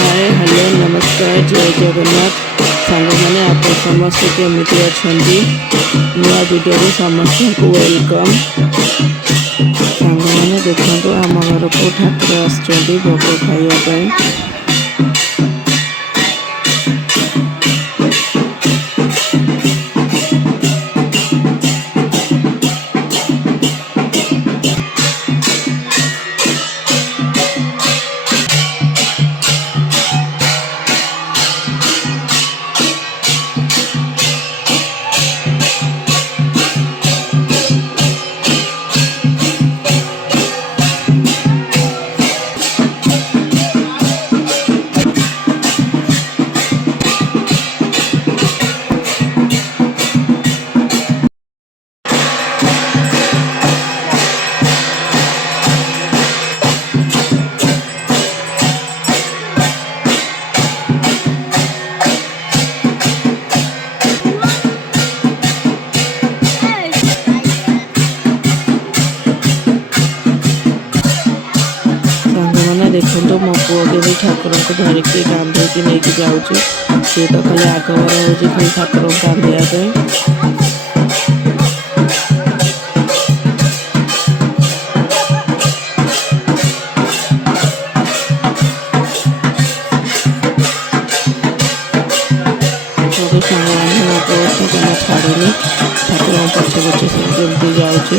Hi hello नमस्कार जय जगन्नाथ सांग मैंने आप समस्त केमिति अच्छा नुआ वीडियो समस्त को वेलकम। सांग मैंने देखो आम घर को ठाकुर आसुँच भोग खाइबापी। देखो मो पुओ के भी ठाकुर को धरिकी कांधे नहीं जाऊँगी सी तो खाली आगवर हो खाली ठाकुर को कांधापी। छाड़ूनी ठाकुर पछे पछे जमी जाऊँगी।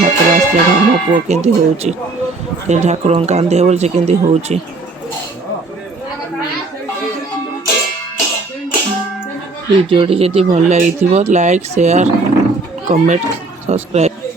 ठाकुर आसला मो पुओ केमती हो ठाकुर कांधे बोल केमती हो। वीडियोटी जदि भल लगी लाइक शेयर कमेंट सब्सक्राइब।